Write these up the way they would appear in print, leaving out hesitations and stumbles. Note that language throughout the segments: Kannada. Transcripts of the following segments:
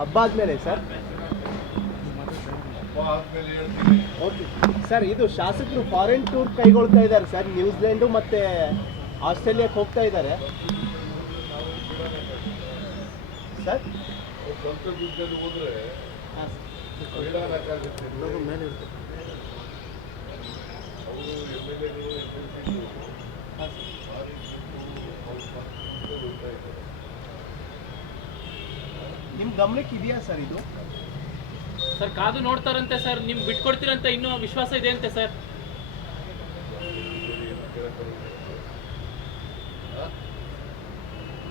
ಹಬ್ಬ ಆದಮೇಲೆ ಸರ್. ಓಕೆ ಸರ್, ಇದು ಶಾಸಕರು ಫಾರಿನ್ ಟೂರ್ ಕೈಗೊಳ್ತಾ ಇದ್ದಾರೆ ಸರ್. ನ್ಯೂಜಿಲೆಂಡು ಮತ್ತು ಆಸ್ಟ್ರೇಲಿಯಾಕ್ಕೆ ಹೋಗ್ತಾ ಇದ್ದಾರೆ ಸರ್. ಸ್ವಂತ ದುಡ್ಡಲ್ಲಿ ಹೋದ್ರೆ ಮೇಲೆ ಇರ್ತದೆ. ಅವರು MLA-ಗಳು ನಿಮ್ಮ ಗಮನಕ್ಕೆ ಇದೆಯಾ ಸರ್ ಇದು? ಸರ್ ಕಾದು ನೋಡ್ತಾರಂತೆ ಸರ್, ನಿಮ್ಗೆ ಬಿಟ್ಕೊಡ್ತೀರಂತ ಇನ್ನೂ ವಿಶ್ವಾಸ ಇದೆ ಅಂತೆ ಸರ್.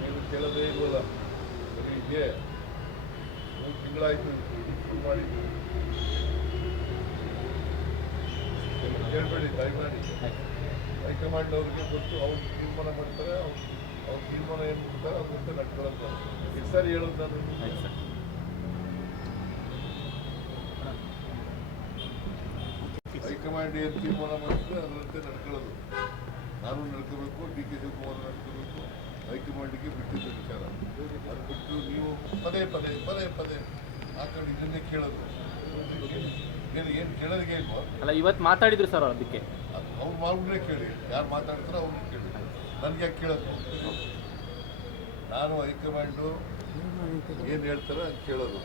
ನೀವು ಕೇಳೋದೇ ಇಲ್ವಲ್ಲ, ಬರೀ ಇದೆ. 3 ತಿಂಗಳಾಯ್ತು ಶುರು ಮಾಡಿದ್ದು. ಕೇಳಬೇಡಿ, ದಯಮಾಡಿ. ಹೈಕಮಾಂಡ್ ಅವ್ರಿಗೆ ಗೊತ್ತು, ಅವ್ರು ತೀರ್ಮಾನ ಮಾಡ್ತಾರೆ. ಅವ್ರ ತೀರ್ಮಾನ ಏನು ಮಾಡ್ತಾರೆ ಅವ್ರಂತೆ ನಡ್ಕೊಳ್ಳೋದು. ಎಷ್ಟು ಸಾರಿ ಹೇಳೋದು ನಾನು? ಹೈಕಮಾಂಡ್ ಏನು ತೀರ್ಮಾನ ಮಾಡ್ತಾರೆ ಅದರಂತೆ ನಡ್ಕೊಳ್ಳೋದು. ನಾನು ನಡ್ಕೋಬೇಕು, DK ಶಿವಕುಮಾರ್ ನಡ್ಕೋಬೇಕು. ಹೈಕಮಾಂಡಿಗೆ ಬಿಟ್ಟಿದ್ದ ವಿಚಾರ. ಅದು ಬಿಟ್ಟು ನೀವು ಪದೇ ಪದೇ ಪದೇ ಪದೇ ಹಾಕೊಂಡು ಇದನ್ನೇ ಕೇಳೋದು. ಏನು ಕೇಳೋದಿಗೆ ಇಲ್ವಾ? ಅಲ್ಲ, ಇವತ್ತು ಮಾತಾಡಿದ್ರು ಸರ್ ಅದಕ್ಕೆ. ಅವ್ರು ಮಾಡ್ಬಿಟ್ರೆ ಕೇಳಿ, ಯಾರು ಮಾತಾಡ್ತಾರೋ ಅವ್ರನ್ನ ಕೇಳಿ. ನನಗೆ ಯಾಕೆ ಕೇಳೋದು? ನಾನು ಹೈಕಮಾಂಡು ಏನು ಹೇಳ್ತಾರೋ ಅದು ಕೇಳೋದು.